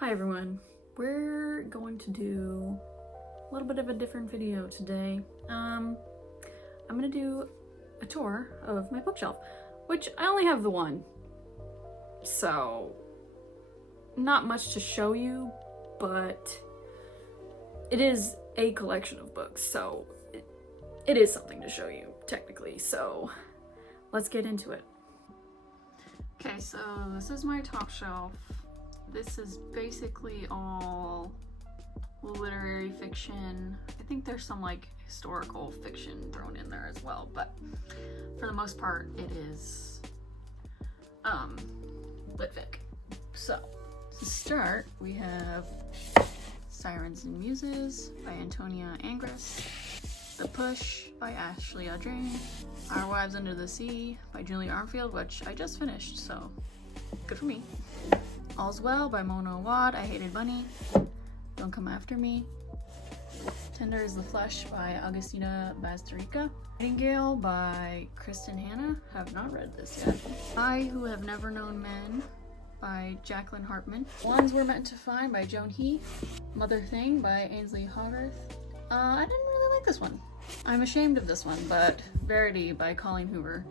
Hi everyone, we're going to do a little bit of a different video today. I'm gonna do a tour of my bookshelf, which I only have the one, so not much to show you, but it is a collection of books, so it is something to show you technically, so let's get into it. Okay, so this is my top shelf. This is basically all literary fiction. I think there's some like historical fiction thrown in there as well, but for the most part it is lit fic. So to start, we have Sirens and Muses by Antonia Angress, The Push by Ashley Audrain, Our Wives Under the Sea by Julie Armfield, which I just finished, so good for me. All's Well by Mona Awad, I Hated Bunny, Don't Come After Me, Tender is the Flesh by Augustina Bazterrica, Nightingale by Kristen Hanna, have not read this yet, I Who Have Never Known Men by Jacqueline Hartman, Ones We're Meant to Find by Joan He, Mother Thing by Ainsley Hogarth. I didn't really like this one. I'm ashamed of this one, but Verity by Colleen Hoover.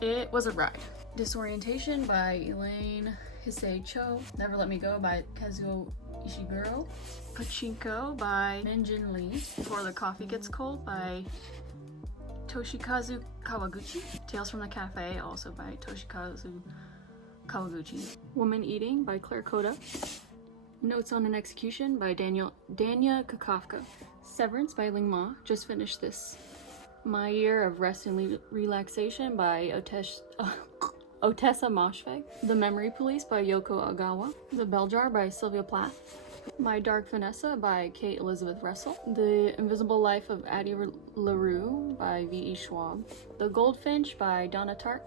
It was a ride. Disorientation by Elaine Hisei Cho, Never Let Me Go by Kazuo Ishiguro, Pachinko by Minjin Lee, Before the Coffee Gets Cold by Toshikazu Kawaguchi, Tales from the Cafe, also by Toshikazu Kawaguchi, Woman Eating by Claire Koda, Notes on an Execution by Danya Kakafka, Severance by Ling Ma, just finished this. My Year of Rest and Relaxation by Otessa Moshfegh, The Memory Police by Yoko Agawa, The Bell Jar by Sylvia Plath, My Dark Vanessa by Kate Elizabeth Russell, The Invisible Life of Addie LaRue by V.E. Schwab, The Goldfinch by Donna Tartt,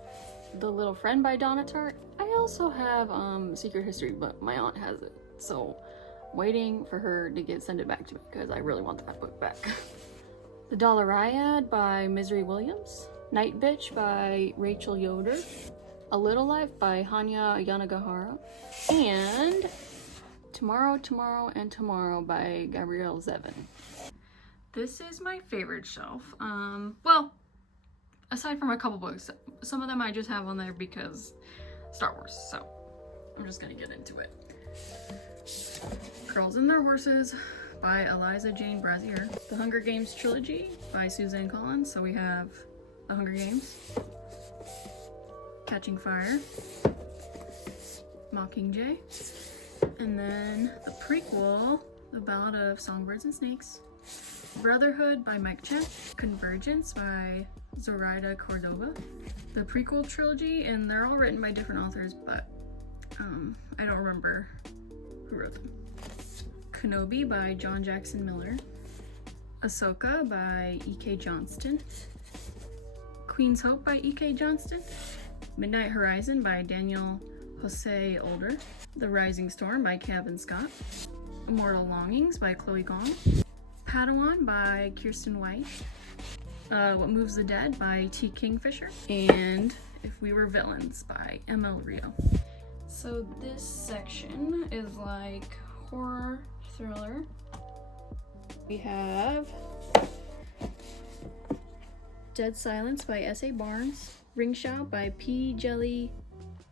The Little Friend by Donna Tartt. I also have Secret History, but my aunt has it, so I'm waiting for her to send it back to me because I really want that book back. The Dollariad by Misery Williams, Night Bitch by Rachel Yoder, A Little Life by Hanya Yanagihara, and Tomorrow, Tomorrow, and Tomorrow by Gabrielle Zevin. This is my favorite shelf. Well, aside from a couple books, some of them I just have on there because Star Wars, so I'm just gonna get into it. Girls and Their Horses by Eliza Jane Brazier, The Hunger Games Trilogy by Suzanne Collins, so we have The Hunger Games, Catching Fire, Mockingjay, and then the prequel, The Ballad of Songbirds and Snakes, Brotherhood by Mike Chen, Convergence by Zoraida Cordova, the prequel trilogy, and they're all written by different authors, but I don't remember who wrote them. Kenobi by John Jackson Miller, Ahsoka by E.K. Johnston, Queen's Hope by E.K. Johnston, Midnight Horizon by Daniel Jose Older, The Rising Storm by Kevin Scott, Immortal Longings by Chloe Gong, Padawan by Kirsten White, What Moves the Dead by T. Kingfisher, and If We Were Villains by M.L. Rio. So this section is like horror thriller. We have Dead Silence by S.A. Barnes, Ring Shout by P. Jelly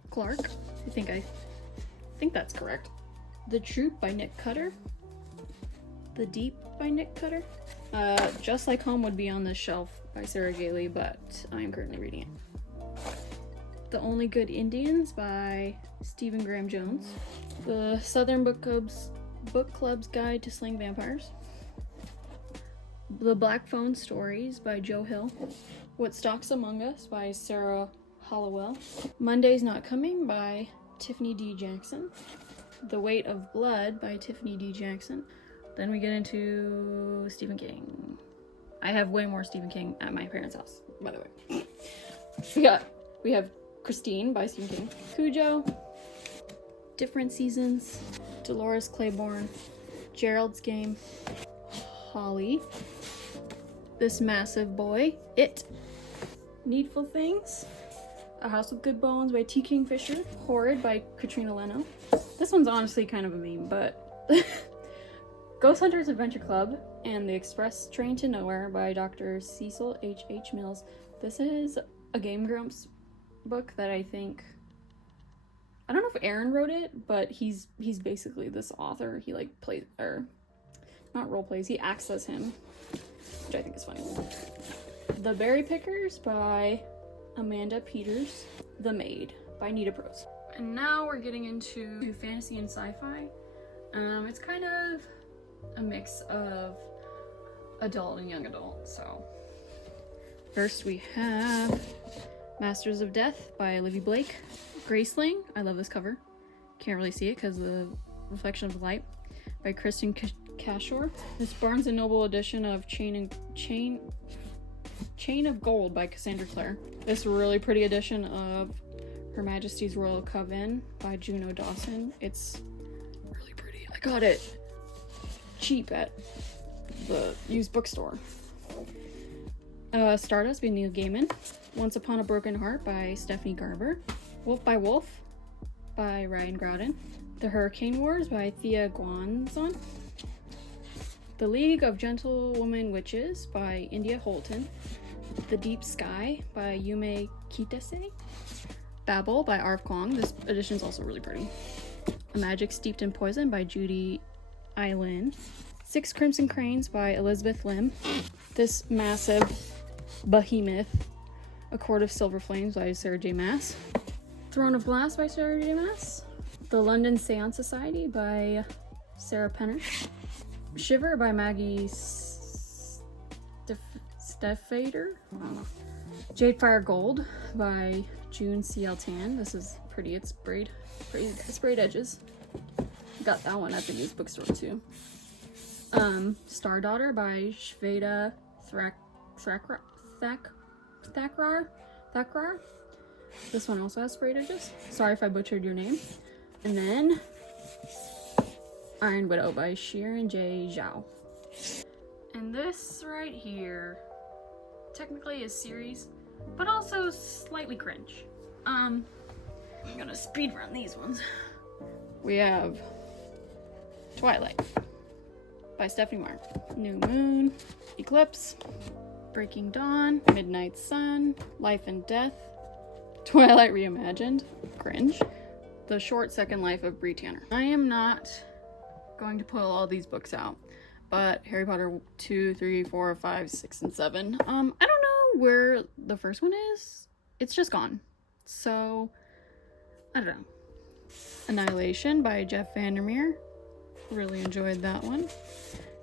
Clark. I think that's correct. The Troop by Nick Cutter. The Deep by Nick Cutter. Just Like Home would be on this shelf by Sarah Gailey, but I am currently reading it. The Only Good Indians by Stephen Graham Jones. The Southern Book Club's Guide to Slaying Vampires. The Black Phone Stories by Joe Hill. What Stalks Among Us by Sarah Hollowell. Monday's Not Coming by Tiffany D. Jackson. The Weight of Blood by Tiffany D. Jackson. Then we get into Stephen King. I have way more Stephen King at my parents' house, by the way. We have Christine by Stephen King. Cujo. Different Seasons. Dolores Claiborne. Gerald's Game. Holly. This Massive Boy. It. Needful Things. A House with Good Bones by T. Kingfisher. Horrid by Katrina Leno. This one's honestly kind of a meme, but Ghost Hunters Adventure Club and The Express Train to Nowhere by Dr. Cecil H. Mills. This is a Game Grumps book that I think, I don't know if Aaron wrote it, but he's basically this author. He like plays, or not role plays, he acts as him, which I think is funny. The Berry Pickers by Amanda Peters. The Maid by Nita Prose. And now we're getting into fantasy and sci-fi. It's kind of a mix of adult and young adult. So first we have Masters of Death by Livy Blake. Graceling, I love this cover. Can't really see it because of the reflection of the light. By Kristen Cashore. This Barnes & Noble edition of Chain of Gold by Cassandra Clare. This really pretty edition of Her Majesty's Royal Coven by Juno Dawson. It's really pretty. I got it cheap at the used bookstore. Stardust by Neil Gaiman. Once Upon a Broken Heart by Stephanie Garber. Wolf by Wolf by Ryan Groudon. The Hurricane Wars by Thea Guanzon. The League of Gentlewoman Witches by India Holton. The Deep Sky by Yume Kitase. Babel by Arv Kwong. This edition is also really pretty. A Magic Steeped in Poison by Judy Eileen. Six Crimson Cranes by Elizabeth Lim. This massive behemoth, A Court of Silver Flames by Sarah J. Maas. Throne of Glass by Sarah J. Maas. The London Seance Society by Sarah Penner. Shiver by Maggie Steffader. Jadefire Gold by June C.L. Tan. This is pretty. It's sprayed edges. Got that one at the used bookstore too. Star Daughter by Shveta Thakrar. This one also has sprayed edges. Sorry if I butchered your name. And then Iron Widow by Sharon J. Zhao. And this right here, technically is series, but also slightly cringe. I'm gonna speed run these ones. We have Twilight by Stephanie Meyer. New Moon, Eclipse, Breaking Dawn, Midnight Sun, Life and Death, Twilight Reimagined, cringe, The Short Second Life of Bree Tanner. I am not going to pull all these books out, but Harry Potter 2, 3, 4, 5, 6, and 7. I don't know where the first one is. It's just gone. So, I don't know. Annihilation by Jeff Vandermeer. Really enjoyed that one.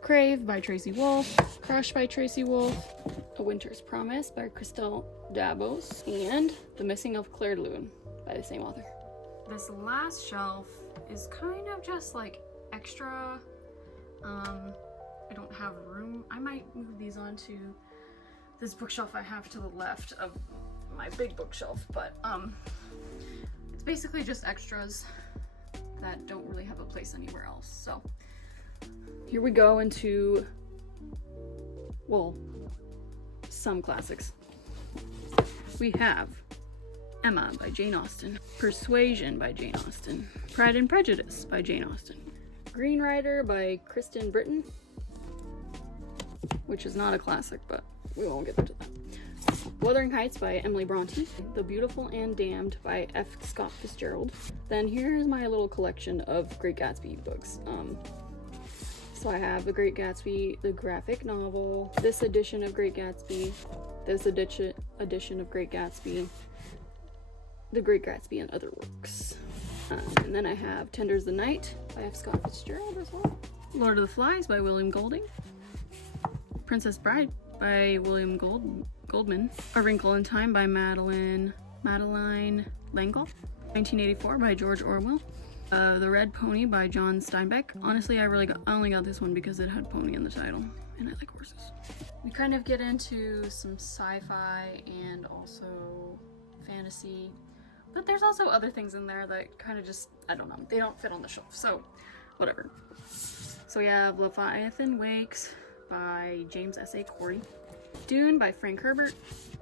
Crave by Tracy Wolff. Crush by Tracy Wolff. A Winter's Promise by Christelle Dabos. And The Missing of Claire Lewin by the same author. This last shelf is kind of just like extra. I don't have room. I might move these onto this bookshelf I have to the left of my big bookshelf, but it's basically just extras that don't really have a place anywhere else. So here we go into, well, some classics. We have Emma by Jane Austen, Persuasion by Jane Austen, Pride and Prejudice by Jane Austen, Green Rider by Kristen Britton, which is not a classic, but we won't get into that. Wuthering Heights by Emily Bronte, The Beautiful and Damned by F. Scott Fitzgerald. Then here's my little collection of Great Gatsby books. So I have The Great Gatsby, the graphic novel, this edition of Great Gatsby, this edition of Great Gatsby, The Great Gatsby and Other Works. And then I have Tender's the Night by F. Scott Fitzgerald as well. Lord of the Flies by William Golding. Princess Bride by William Goldman. A Wrinkle in Time by Madeline L'Engle. 1984 by George Orwell. The Red Pony by John Steinbeck. Honestly, I only got this one because it had pony in the title, and I like horses. We kind of get into some sci-fi and also fantasy, but there's also other things in there that kind of just, I don't know, they don't fit on the shelf, so whatever. So we have Leviathan Wakes by James S.A. Corey. Dune by Frank Herbert.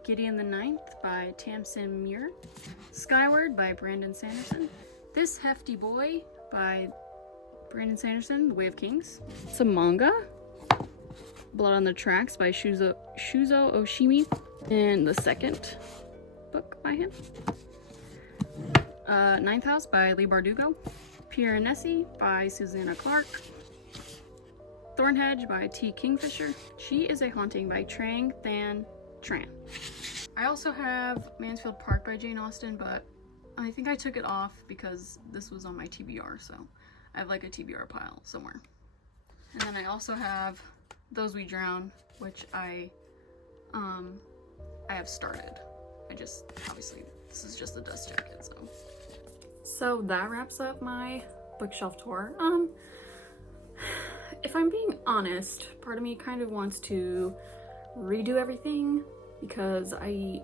Gideon the Ninth by Tamsin Muir, Skyward by Brandon Sanderson, This Hefty Boy by Brandon Sanderson, The Way of Kings. It's a manga, Blood on the Tracks by Shuzo Oshimi, and the second book by him. Ninth House by Leigh Bardugo, Piranesi by Susanna Clark, Thornhedge by T. Kingfisher, She is a Haunting by Trang Than Tran. I also have Mansfield Park by Jane Austen, but I think I took it off because this was on my TBR, so I have like a TBR pile somewhere. And then I also have Those We Drown, which I have started. Obviously, this is just a dust jacket, so. So that wraps up my bookshelf tour. If I'm being honest, part of me kind of wants to redo everything because I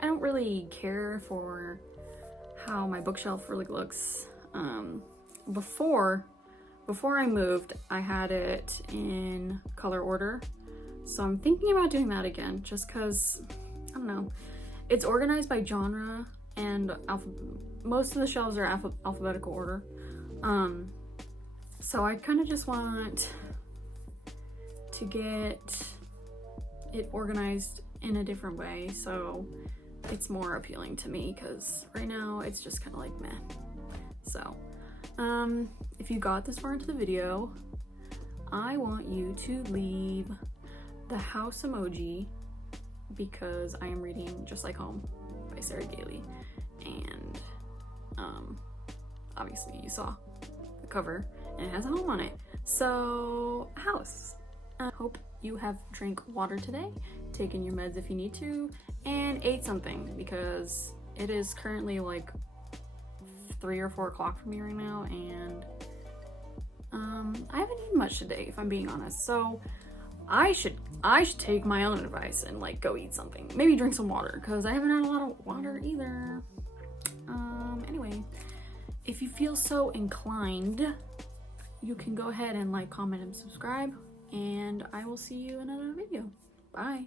don't really care for how my bookshelf really looks. Before I moved, I had it in color order, so I'm thinking about doing that again just because, I don't know, it's organized by genre and most of the shelves are alphabetical order. So I kind of just want to get it organized in a different way so it's more appealing to me, because right now it's just kind of like meh. So if you got this far into the video, I want you to leave the house emoji because I am reading Just Like Home by Sarah Gailey, and obviously you saw the cover and it has a home on it, so house. Hope you have drank water today, taken your meds if you need to, and ate something because it is currently like 3 or 4 o'clock for me right now, and I haven't eaten much today if I'm being honest, so I should take my own advice and like go eat something, maybe drink some water because I haven't had a lot of water either. Anyway, if you feel so inclined, you can go ahead and like, comment, and subscribe, and I will see you in another video. Bye.